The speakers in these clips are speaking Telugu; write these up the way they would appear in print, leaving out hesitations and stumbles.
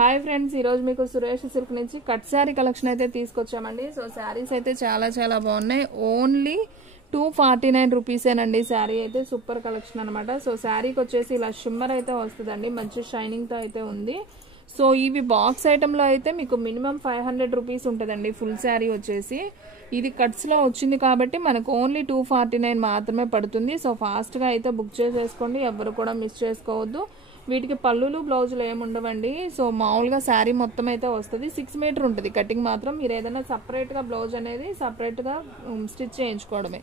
హాయ్ ఫ్రెండ్స్, ఈరోజు మీకు సురేష్ సిల్క్ నుంచి కట్ శారీ కలెక్షన్ అయితే తీసుకొచ్చామండి. సో శారీస్ అయితే చాలా బాగున్నాయి. ఓన్లీ 249 రూపీసేనండి. శారీ అయితే సూపర్ కలెక్షన్ అనమాట. సో శారీకి వచ్చేసి ఇలా షిమ్మర్ అయితే వస్తుందండి, మంచి షైనింగ్తో అయితే ఉంది. సో ఇవి బాక్స్ ఐటెంలో అయితే మీకు మినిమం 500 రూపీస్ ఉంటుందండి ఫుల్ శారీ వచ్చేసి. ఇది కట్స్లో వచ్చింది కాబట్టి మనకు ఓన్లీ 249 మాత్రమే పడుతుంది. సో ఫాస్ట్గా అయితే బుక్ చేసేసుకోండి, ఎవరు కూడా మిస్ చేసుకోవద్దు. వీటికి పళ్ళులు బ్లౌజులు ఏమి ఉండవండి. సో మామూలుగా శారీ మొత్తం అయితే వస్తుంది. 6 మీటర్ ఉంటుంది కటింగ్ మాత్రం. మీరు ఏదైనా సపరేట్గా బ్లౌజ్ అనేది సపరేట్గా స్టిచ్ చేయించుకోవడమే.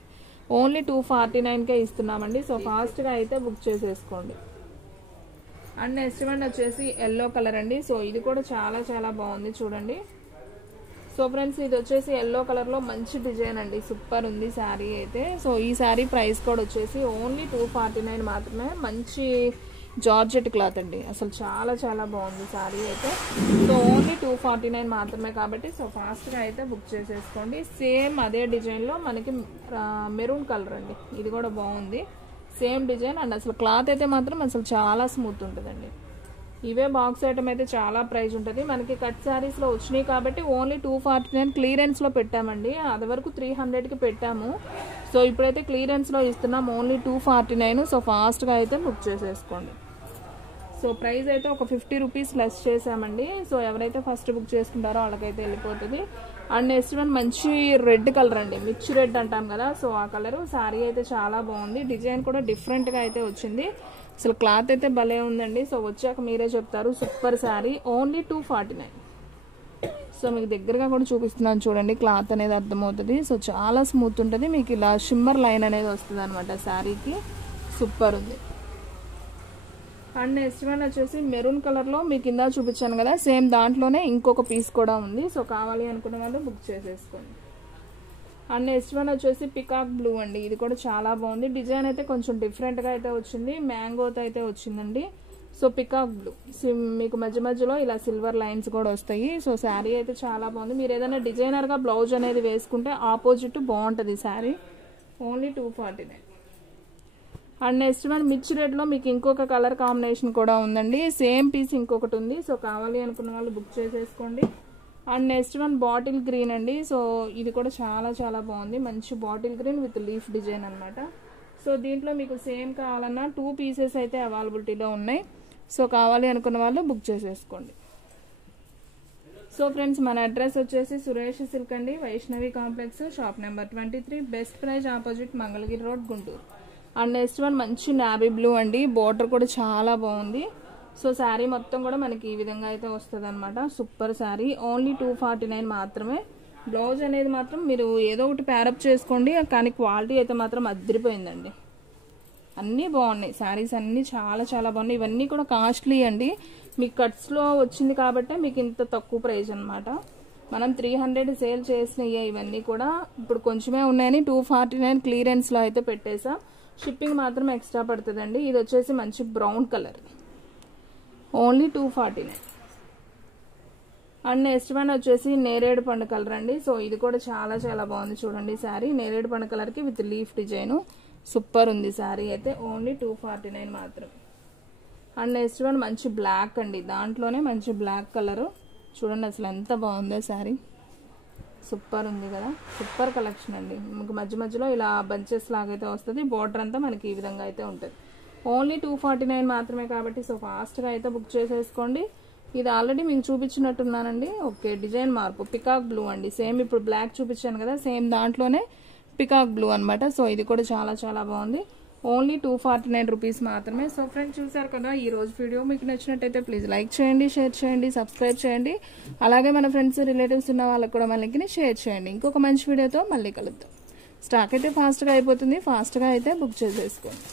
ఓన్లీ 249కే ఇస్తున్నామండి. సో ఫాస్ట్గా అయితే బుక్ చేసేసుకోండి. అండ్ నెక్స్ట్ వన్ వచ్చేసి ఎల్లో కలర్ అండి. సో ఇది కూడా చాలా బాగుంది చూడండి. సో ఫ్రెండ్స్, ఇది వచ్చేసి ఎల్లో కలర్లో మంచి డిజైన్ అండి, సూపర్ ఉంది శారీ అయితే. సో ఈ శారీ ప్రైస్ కూడా వచ్చేసి ఓన్లీ 249 మాత్రమే. మంచి జార్జెట్ క్లాత్ అండి, అసలు చాలా బాగుంది శారీ అయితే. సో ఓన్లీ 249 మాత్రమే కాబట్టి సో ఫాస్ట్గా అయితే బుక్ చేసేసుకోండి. సేమ్ అదే డిజైన్లో మనకి మెరూన్ కలర్ అండి, ఇది కూడా బాగుంది. సేమ్ డిజైన్ అండ్ అసలు క్లాత్ అయితే మాత్రం అసలు చాలా స్మూత్ ఉంటుందండి. ఇవే బాక్స్ ఐటమ్ అయితే చాలా ప్రైస్ ఉంటుంది. మనకి కట్ శారీస్లో వచ్చినాయి కాబట్టి ఓన్లీ 249 క్లియరెన్స్లో పెట్టామండి. అది వరకు 300కి పెట్టాము. సో ఇప్పుడైతే క్లియరెన్స్లో ఇస్తున్నాం ఓన్లీ 249. సో ఫాస్ట్గా అయితే బుక్ చేసేసుకోండి. సో ప్రైస్ అయితే ఒక 50 రూపీస్ లెస్ చేసామండి. సో ఎవరైతే ఫస్ట్ బుక్ చేసుకుంటారో వాళ్ళకైతే వెళ్ళిపోతుంది. అండ్ నెక్స్ట్ వన్ మంచి రెడ్ కలర్ అండి, మిర్చి రెడ్ అంటాం కదా. సో ఆ కలరు శారీ అయితే చాలా బాగుంది. డిజైన్ కూడా డిఫరెంట్గా అయితే వచ్చింది. అసలు క్లాత్ అయితే భలే ఉందండి. సో వచ్చాక మీరే చెప్తారు. Super sari, only 249. సో మీకు దగ్గరగా కూడా చూపిస్తున్నాను చూడండి, క్లాత్ అనేది అర్థమవుతుంది. సో చాలా స్మూత్ ఉంటుంది. మీకు ఇలా షిమ్మర్ లైన్ అనేది వస్తుంది అనమాట శారీకి. సూపర్ ఉంది. అండ్ నెక్స్ట్ వన్ వచ్చేసి మెరూన్ కలర్లో మీకు కింద చూపించాను కదా, సేమ్ దాంట్లోనే ఇంకొక పీస్ కూడా ఉంది. సో కావాలి అనుకున్న వాళ్ళు బుక్ చేసేసుకోండి. అండ్ నెక్స్ట్ వన్ వచ్చేసి పికాక్ బ్లూ అండి. ఇది కూడా చాలా బాగుంది. డిజైన్ అయితే కొంచెం డిఫరెంట్గా అయితే వచ్చింది, మ్యాంగోతో అయితే వచ్చిందండి. సో పికాక్ బ్లూ మీకు మధ్యలో ఇలా సిల్వర్ లైన్స్ కూడా వస్తాయి. సో శారీ అయితే చాలా బాగుంది. మీరు ఏదైనా డిజైనర్గా బ్లౌజ్ అనేది వేసుకుంటే ఆపోజిట్ బాగుంటుంది sari. Only 249. And next one మిర్చి రెడ్లో మీకు ఇంకొక కలర్ కాంబినేషన్ కూడా ఉందండి. సేమ్ పీస్ ఇంకొకటి ఉంది. సో కావాలి అనుకున్న వాళ్ళు బుక్ చేసేసుకోండి. And next one bottle green అండి. సో ఇది కూడా చాలా బాగుంది. మంచి bottle green with leaf design అనమాట. సో దీంట్లో మీకు సేమ్ కావాలన్నా 2 పీసెస్ అయితే అవైలబిలిటీలో ఉన్నాయి. సో కావాలి అనుకున్న వాళ్ళు బుక్ చేసేసుకోండి. సో ఫ్రెండ్స్, మన అడ్రస్ వచ్చేసి సురేష్ సిల్క్ అండి, Vaishnavi complex, shop number 23, best praise opposite Mangalagiri road, Guntur. And next one మంచి నావీ బ్లూ అండి. బోర్డర్ కూడా చాలా బాగుంది. సో శారీ మొత్తం కూడా మనకి ఈ విధంగా అయితే వస్తుంది అనమాట. సూపర్ శారీ, ఓన్లీ 249 మాత్రమే. బ్లౌజ్ అనేది మాత్రం మీరు ఏదో ఒకటి ప్యారప్ చేసుకోండి, కానీ క్వాలిటీ అయితే మాత్రం అదిరిపోయిందండి. అన్నీ బాగున్నాయి, శారీస్ అన్నీ చాలా బాగున్నాయి. ఇవన్నీ కూడా కాస్ట్లీ అండి. మీకు కట్స్లో వచ్చింది కాబట్టి మీకు ఇంత తక్కువ ప్రైస్ అనమాట. మనం 300 సేల్ చేసినవి ఇవన్నీ కూడా ఇప్పుడు కొంచెమే ఉన్నాయని 249 క్లియరెన్స్లో అయితే పెట్టేసాం. షిప్పింగ్ మాత్రం ఎక్స్ట్రా పడుతుందండి. ఇది వచ్చేసి మంచి brown colour, only 249. And next one వచ్చేసి నేరేడు పండు కలర్ అండి. సో ఇది కూడా చాలా బాగుంది చూడండి శారీ. నేరేడు పండు కలర్కి విత్ లీఫ్ డిజైన్ సూపర్ ఉంది శారీ అయితే. ఓన్లీ 249 మాత్రం. అండ్ నెక్స్ట్ వన్ మంచి బ్లాక్ అండి, దాంట్లోనే మంచి బ్లాక్ కలరు చూడండి, అసలు ఎంత బాగుందో శారీ. సూపర్ ఉంది కదా, సూపర్ కలెక్షన్ అండి. మీకు మధ్యలో ఇలా బంచెస్ లాగైతే వస్తుంది. బార్డర్ అంతా మనకి ఈ విధంగా అయితే ఉంటుంది. ఓన్లీ 249 మాత్రమే కాబట్టి సో ఫాస్ట్గా అయితే బుక్ చేసేసుకోండి. ఇది ఆల్రెడీ మీకు చూపించినట్టున్నానండి. ఓకే, డిజైన్ మార్పు పికాక్ బ్లూ అండి. సేమ్ ఇప్పుడు బ్లాక్ చూపించాను కదా, సేమ్ దాంట్లోనే పికాక్ బ్లూ అనమాట. సో ఇది కూడా చాలా బాగుంది. ఓన్లీ 249 రూపీస్ మాత్రమే. సో ఫ్రెండ్స్, చూసారు కదా ఈ రోజు వీడియో. మీకు నచ్చినట్టయితే ప్లీజ్ లైక్ చేయండి, షేర్ చేయండి, సబ్స్క్రైబ్ చేయండి. అలాగే మన ఫ్రెండ్స్ రిలేటివ్స్ ఉన్న వాళ్ళకి కూడా మన లింక్ని షేర్ చేయండి. ఇంకొక మంచి వీడియోతో మళ్ళీ కలుద్దాం. స్టాక్ అయితే ఫాస్ట్గా అయిపోతుంది, ఫాస్ట్గా అయితే బుక్ చేసేసుకోండి.